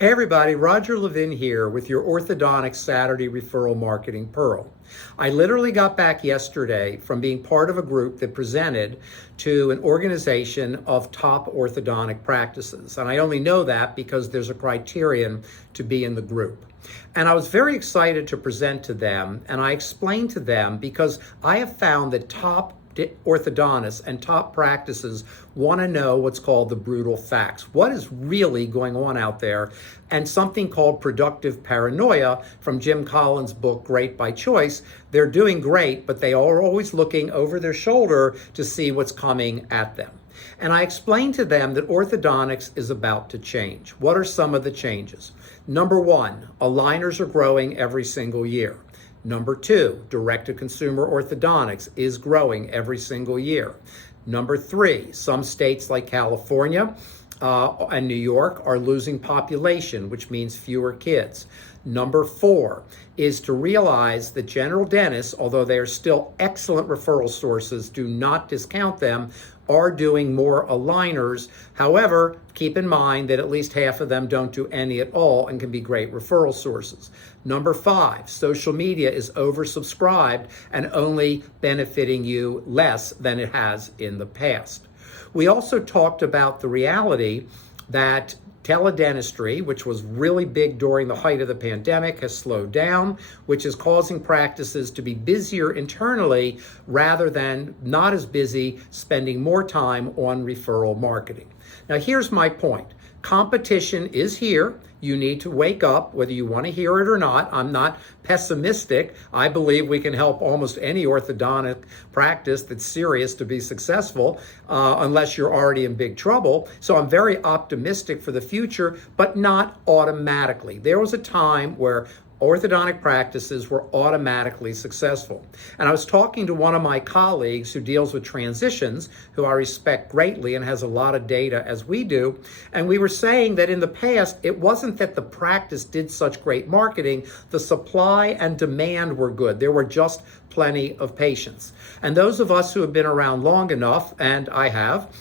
Hey everybody, Roger Levin here with your Orthodontic Saturday Referral Marketing Pearl. I literally got back yesterday from being part of a group that presented to an organization of top orthodontic practices. And I only know that because there's a criterion to be in the group. And I was very excited to present to them, and I explained to them because I have found that top orthodontists and top practices want to know what's called the brutal facts. What is really going on out there? And something called productive paranoia from Jim Collins' book, Great by Choice. They're doing great, but they are always looking over their shoulder to see what's coming at them. And I explained to them that orthodontics is about to change. What are some of the changes? Number one, aligners are growing every single year. Number two, direct-to-consumer orthodontics is growing every single year. Number three, some states like California and New York are losing population, which means fewer kids. Number four is to realize that general dentists, although they are still excellent referral sources, do not discount them, are doing more aligners. However, keep in mind that at least half of them don't do any at all and can be great referral sources. Number five, social media is oversubscribed and only benefiting you less than it has in the past. We also talked about the reality that teledentistry, which was really big during the height of the pandemic, has slowed down, which is causing practices to be busier internally rather than not as busy, spending more time on referral marketing. Now, here's my point. Competition is here. You need to wake up, whether you want to hear it or not. I'm not pessimistic. I believe we can help almost any orthodontic practice that's serious to be successful, unless you're already in big trouble. So I'm very optimistic for the future, but not automatically. There was a time where orthodontic practices were automatically successful. And I was talking to one of my colleagues who deals with transitions, who I respect greatly and has a lot of data as we do. And we were saying that in the past, it wasn't that the practice did such great marketing. The supply and demand were good. There were just plenty of patients. And those of us who have been around long enough, and I have,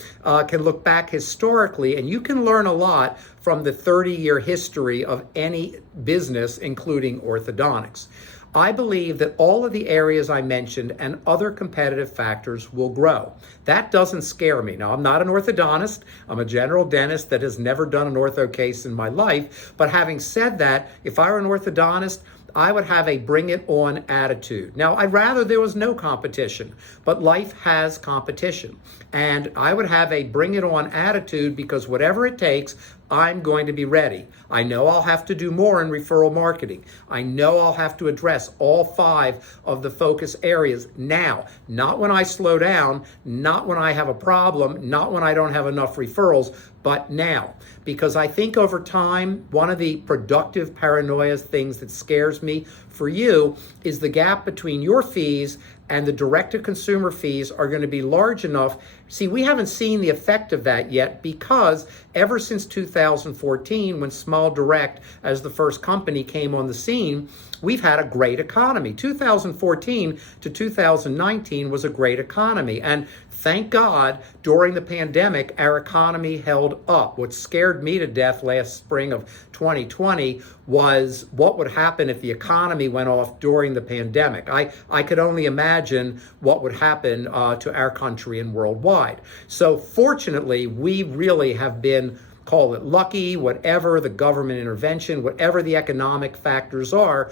can look back historically, and you can learn a lot from the 30-year history of any business, including orthodontics. I believe that all of the areas I mentioned and other competitive factors will grow. That doesn't scare me. Now, I'm not an orthodontist. I'm a general dentist that has never done an ortho case in my life. But having said that, if I were an orthodontist, I would have a bring it on attitude. Now, I'd rather there was no competition, but life has competition. And I would have a bring it on attitude because whatever it takes, I'm going to be ready. I know I'll have to do more in referral marketing. I know I'll have to address all 5 of the focus areas now, not when I slow down, not when I have a problem, not when I don't have enough referrals, but now. Because I think over time, one of the productive paranoia things that scares me for you is the gap between your fees and the direct-to-consumer fees are going to be large enough. See, we haven't seen the effect of that yet because ever since 2014, when Small Direct, as the first company, came on the scene, we've had a great economy. 2014 to 2019 was a great economy. And thank God, during the pandemic, our economy held up. What scared me to death last spring of 2020 was what would happen if the economy went off during the pandemic. I could only imagine what would happen to our country and worldwide. So fortunately, we really have been, call it lucky, whatever the government intervention, whatever the economic factors are,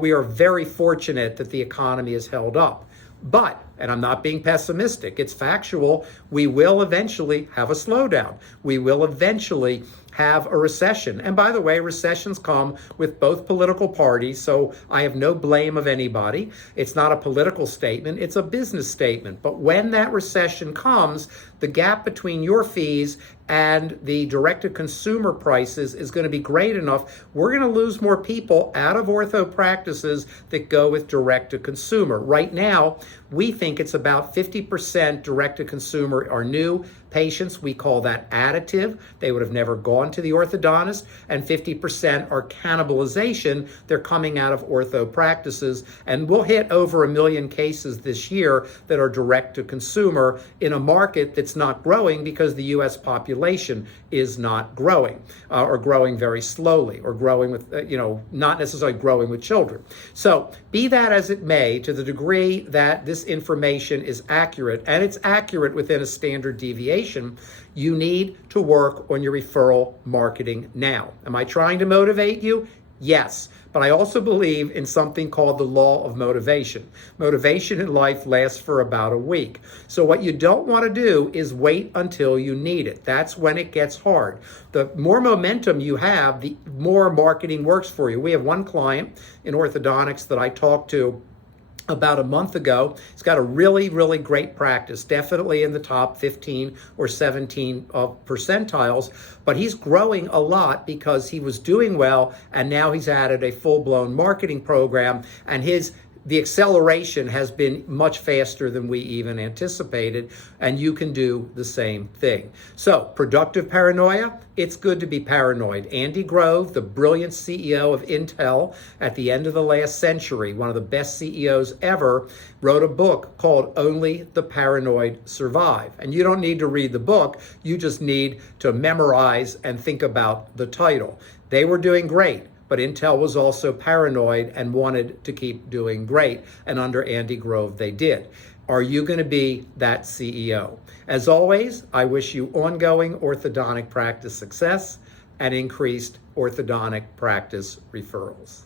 we are very fortunate that the economy is held up. But, and I'm not being pessimistic, it's factual, we will eventually have a slowdown. We will eventually have a recession. And by the way, recessions come with both political parties, so I have no blame of anybody. It's not a political statement, it's a business statement. But when that recession comes, the gap between your fees and the direct-to-consumer prices is going to be great enough. We're going to lose more people out of ortho practices that go with direct-to-consumer. Right now, we think it's about 50% direct-to-consumer are new patients, we call that additive. They would have never gone to the orthodontist. And 50% are cannibalization. They're coming out of ortho practices. And we'll hit over 1 million cases this year that are direct to consumer in a market that's not growing because the US population is not growing, or growing very slowly, or growing with, not necessarily growing with children. So be that as it may, to the degree that this information is accurate, and it's accurate within a standard deviation, you need to work on your referral marketing now. Am I trying to motivate you? Yes, but I also believe in something called the law of motivation. Motivation in life lasts for about a week. So what you don't want to do is wait until you need it. That's when it gets hard. The more momentum you have, the more marketing works for you. We have one client in orthodontics that I talked to about a month ago. He's got a really, really great practice, definitely in the top 15 or 17 percentiles, but he's growing a lot because he was doing well, and now he's added a full-blown marketing program, and the acceleration has been much faster than we even anticipated, and you can do the same thing. So, productive paranoia, it's good to be paranoid. Andy Grove, the brilliant CEO of Intel at the end of the last century, one of the best CEOs ever, wrote a book called Only the Paranoid Survive. And you don't need to read the book, you just need to memorize and think about the title. They were doing great, but Intel was also paranoid and wanted to keep doing great. And under Andy Grove, they did. Are you going to be that CEO? As always, I wish you ongoing orthodontic practice success and increased orthodontic practice referrals.